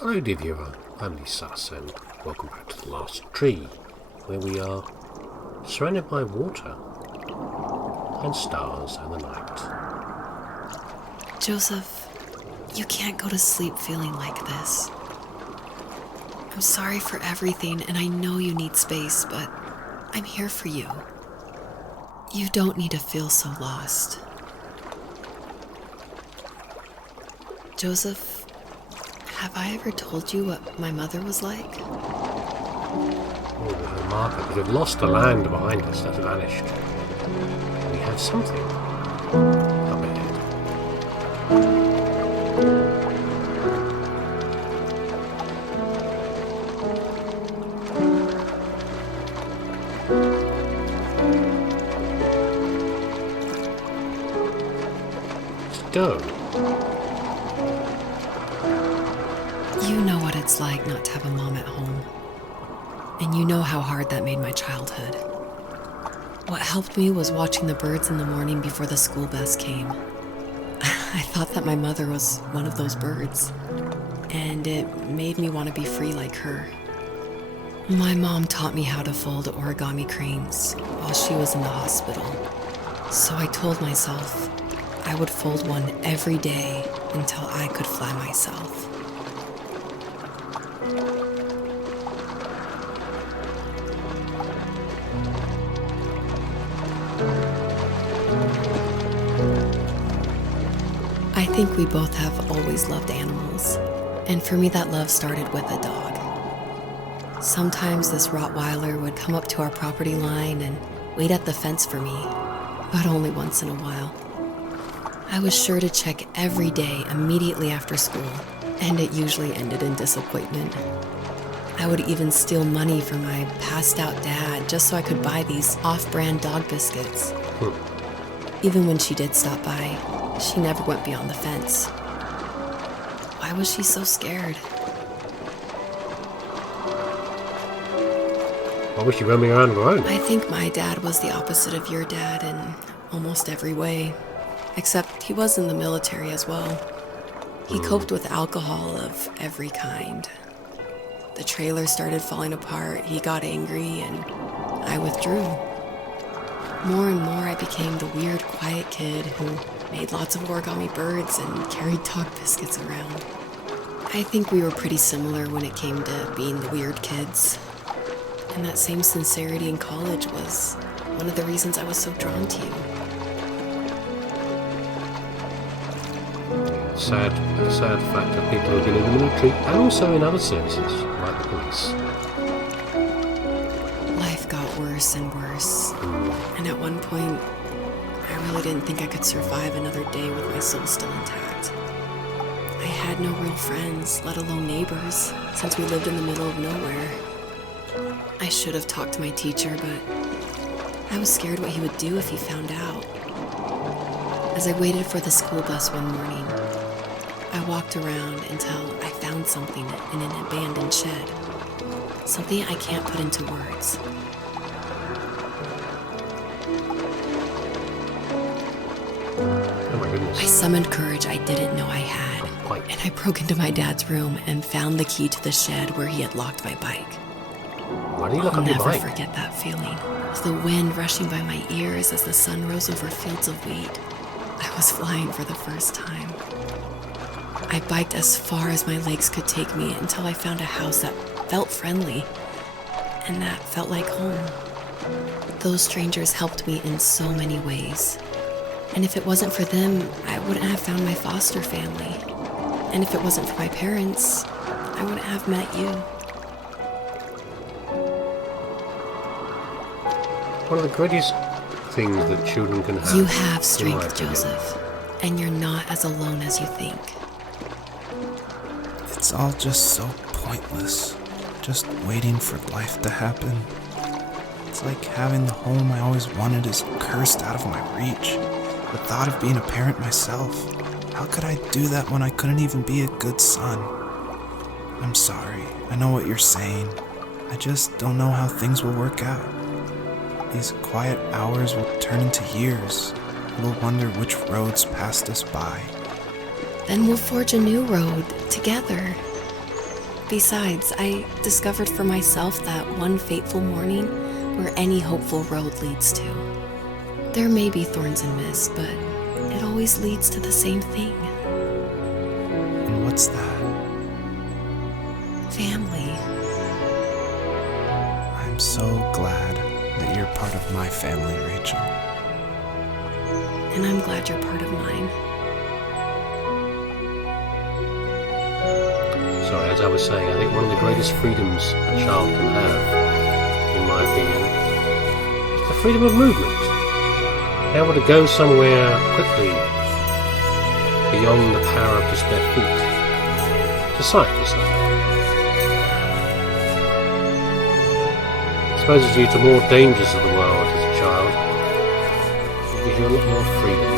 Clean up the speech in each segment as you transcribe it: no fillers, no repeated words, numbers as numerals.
Hello dear viewer, I'm leesusss and welcome back to The Last Tree, where we are surrounded by water and stars and the night. Joseph, you can't go to sleep feeling like this. I'm sorry for everything, and I know you need space, but I'm here for you. You don't need to feel so lost. Joseph, have I ever told you what my mother was like? Oh, there's a marker, but we've lost the land behind us that's vanished. We have something up ahead. Stone. You know what it's like not to have a mom at home. And you know how hard that made my childhood. What helped me was watching the birds in the morning before the school bus came. I thought that my mother was one of those birds, and it made me want to be free like her. My mom taught me how to fold origami cranes while she was in the hospital. So I told myself I would fold one every day until I could fly myself. I think we both have always loved animals, and for me that love started with a dog. Sometimes this Rottweiler would come up to our property line and wait at the fence for me, but only once in a while. I was sure to check every day immediately after school, and it usually ended in disappointment. I would even steal money from my passed-out dad just so I could buy these off-brand dog biscuits. Even when she did stop by, she never went beyond the fence. Why was she so scared? Why was she roaming around alone? I think my dad was the opposite of your dad in almost every way, except he was in the military as well. He coped with alcohol of every kind. The trailer started falling apart, he got angry, and I withdrew. More and more I became the weird, quiet kid who made lots of origami birds and carried dog biscuits around. I think we were pretty similar when it came to being the weird kids. And that same sincerity in college was one of the reasons I was so drawn to you. Sad fact that people who've been in the military and also in other services, like the police. Life got worse and worse. And at one point, I really didn't think I could survive another day with my soul still intact. I had no real friends, let alone neighbors, since we lived in the middle of nowhere. I should have talked to my teacher, but I was scared what he would do if he found out. As I waited for the school bus one morning, I walked around until I found something in an abandoned shed. Something I can't put into words. Oh my goodness. I summoned courage I didn't know I had, and I broke into my dad's room and found the key to the shed where he had locked my bike. Why do you lock I'll up your never bike? forget that feeling of the wind rushing by my ears as the sun rose over fields of wheat. I was flying for the first time. I biked as far as my legs could take me until I found a house that felt friendly and that felt like home. Those strangers helped me in so many ways. And if it wasn't for them, I wouldn't have found my foster family. And if it wasn't for my parents, I wouldn't have met you. One of the greatest things that children can have. You have in my strength, opinion. Joseph, and you're not as alone as you think. It's all just so pointless. Just waiting for life to happen. It's like having the home I always wanted is cursed out of my reach. The thought of being a parent myself. How could I do that when I couldn't even be a good son? I'm sorry. I know what you're saying. I just don't know how things will work out. These quiet hours will turn into years. We'll wonder which roads passed us by. Then we'll forge a new road together. Besides, I discovered for myself that one fateful morning where any hopeful road leads to. There may be thorns and mist, but it always leads to the same thing. And what's that? Family. I'm so glad that you're part of my family, Rachel. And I'm glad you're part of mine. So, as I was saying, I think one of the greatest freedoms a child can have, in my opinion, is the freedom of movement. Be able to go somewhere quickly beyond the power of just their feet, to cycle somewhere. Exposes you to more dangers of the world as a child. It gives you a lot more freedom.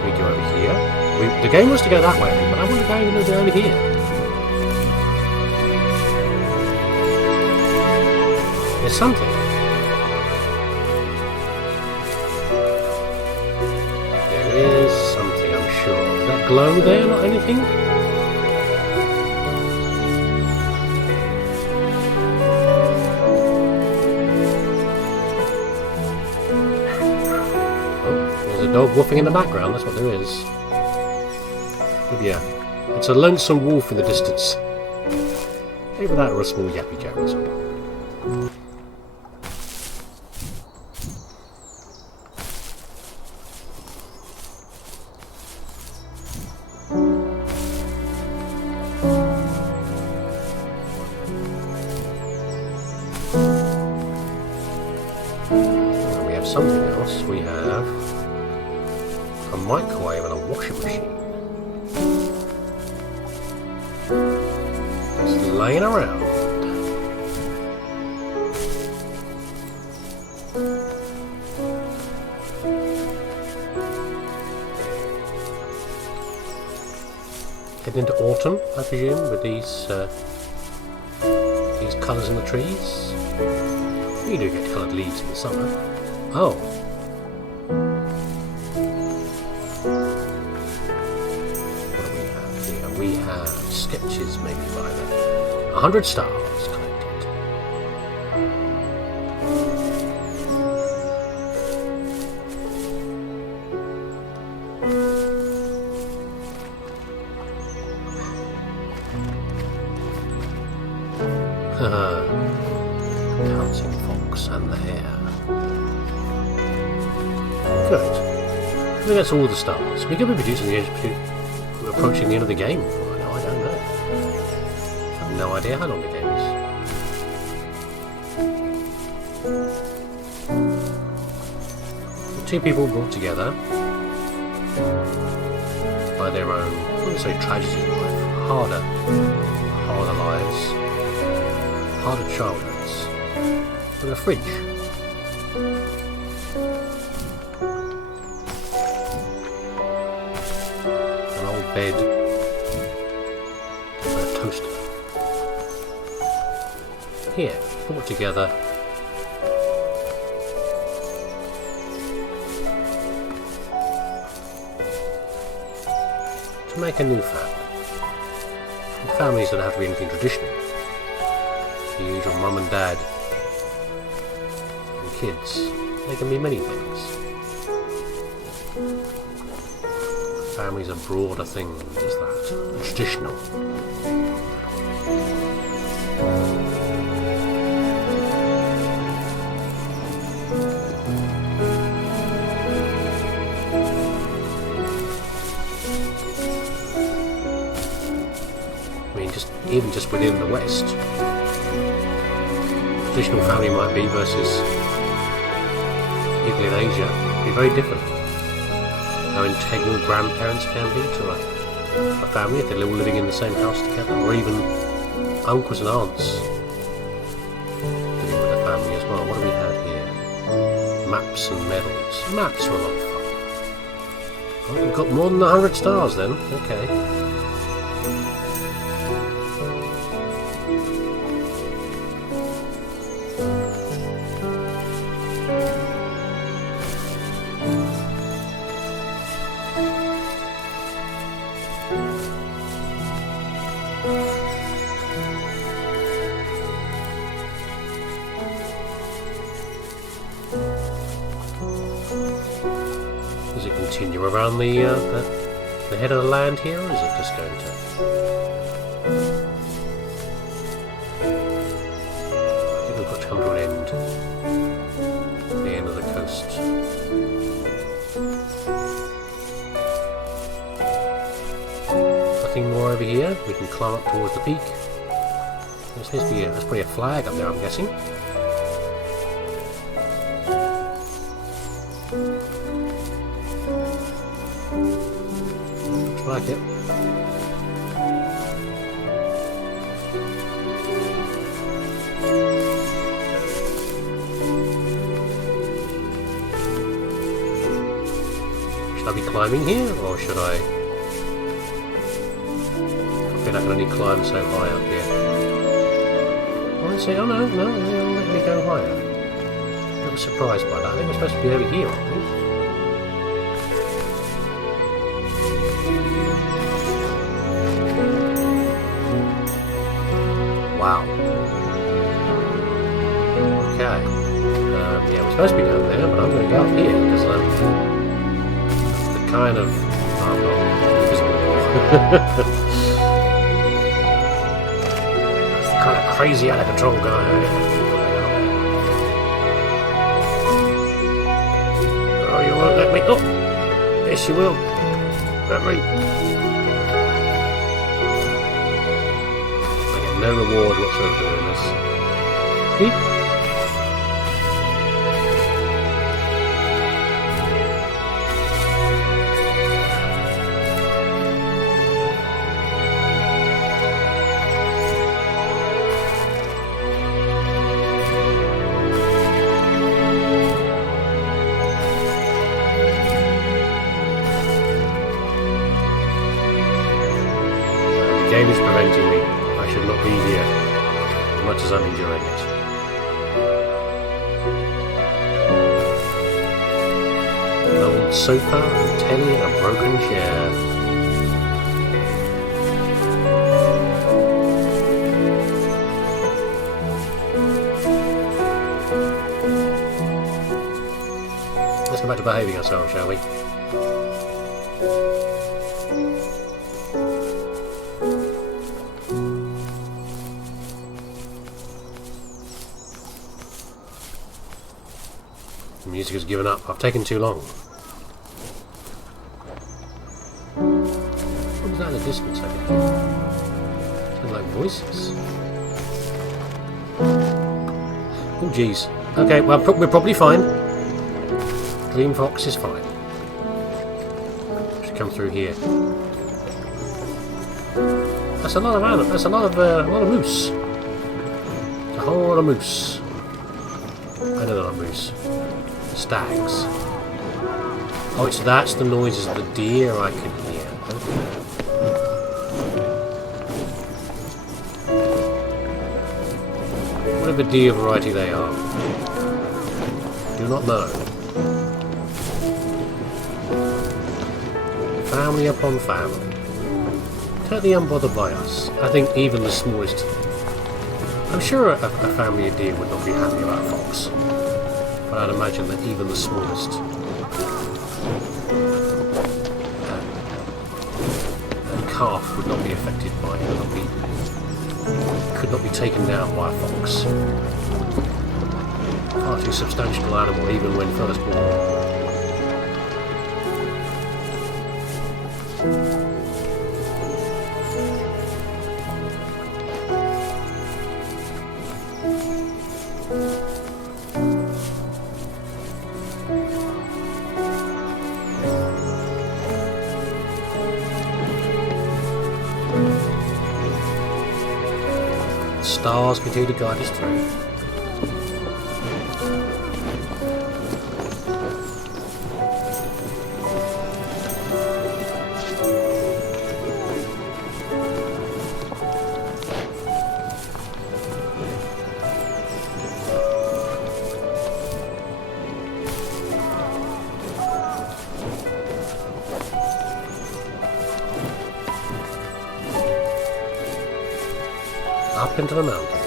We go over here. The game wants to go that way, but I want to go down here. There's something. There is something, I'm sure. That glow there, not anything? Oh, there's a dog woofing in the background, that's what there is. Yeah, it's a lonesome wolf in the distance. Either that or a small yappy jack or something. And we have something else. We have a microwave and a washing machine. Just laying around. Heading into autumn, I presume, with these colours in the trees. You do get coloured leaves in the summer. Oh. We have sketches maybe by them. 100 stars collected. Pouncing fox and the hare. Good. I think that's all the stars. We could be producing the approaching the end of the game. I don't know. I have no idea how long the game is. The two people brought together by their own, I wouldn't say tragedy in life, harder lives, harder childhoods, with a fridge. Bed and a toaster. Here, brought together to make a new family. And families don't have to be anything traditional. The usual mum and dad and kids. They can be many things. Families are broader things as that, traditional. I mean, even just within the West, traditional family might be versus people in Asia be very different. How integral grandparents can be to a family if they're all living in the same house together, or even uncles and aunts living with a family as well. What do we have here? Maps and medals. Maps are a lot of fun. Oh, we've got more than 100 stars then. Okay. around the head of the land here, or is it just going to? I think we've got to come to an end. The end of the coast. Nothing more over here. We can climb up towards the peak. There's supposed to be there's probably a flag up there, I'm guessing. Looks like it. Should I be climbing here, or should I? I feel like I can only climb so high up here. Oh, I say, oh no, they'll let me go higher. I was surprised by that. I think we're supposed to be over here, aren't we? Wow. Okay. Yeah, we're supposed to be down there, but I'm going to go up here because the kind of... Oh, I'm not invisible. That's the kind of crazy out of control guy. Oh, you won't let me... Oh! Yes, you will. Let me... No reward whatsoever for doing this. Beep. The game is preventing me. I should not be here, as much as I'm enjoying it. An old sofa, a telly, and a broken chair. Let's go back to behaving ourselves, shall we? The music has given up. I've taken too long. What was that in the distance I could hear? Sounded like voices. Oh jeez. Okay, well we're probably fine. Green Fox is fine. Should come through here. That's a lot of animals. That's a lot of moose. A whole lot of moose. I don't know, not moose. Stags. Oh, that's the noises of the deer I can hear. Okay. Whatever deer variety they are. Do not know. Family upon family. Totally unbothered by us. I think even the smallest... I'm sure a family of deer would not be happy about a fox. But I'd imagine that even the smallest calf would not be affected by it, could not be taken down by a fox. Far too substantial animal, even when first born. Stars continue to guide us through. Up into the mountains.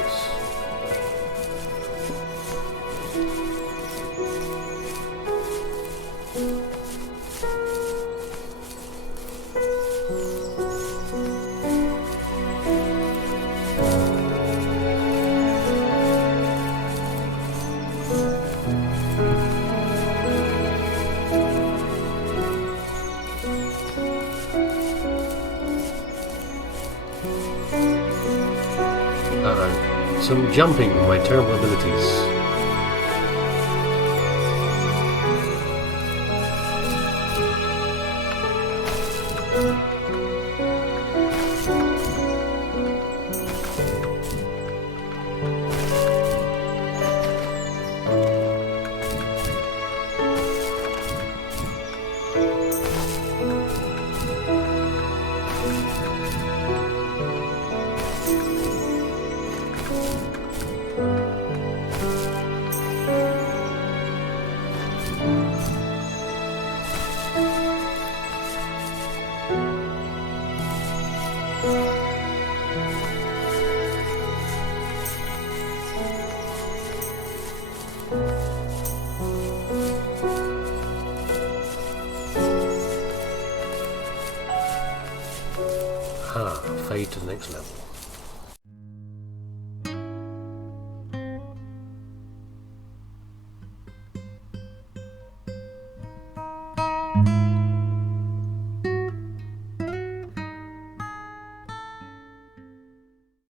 some jumping with my terrible abilities. Fade to the next level.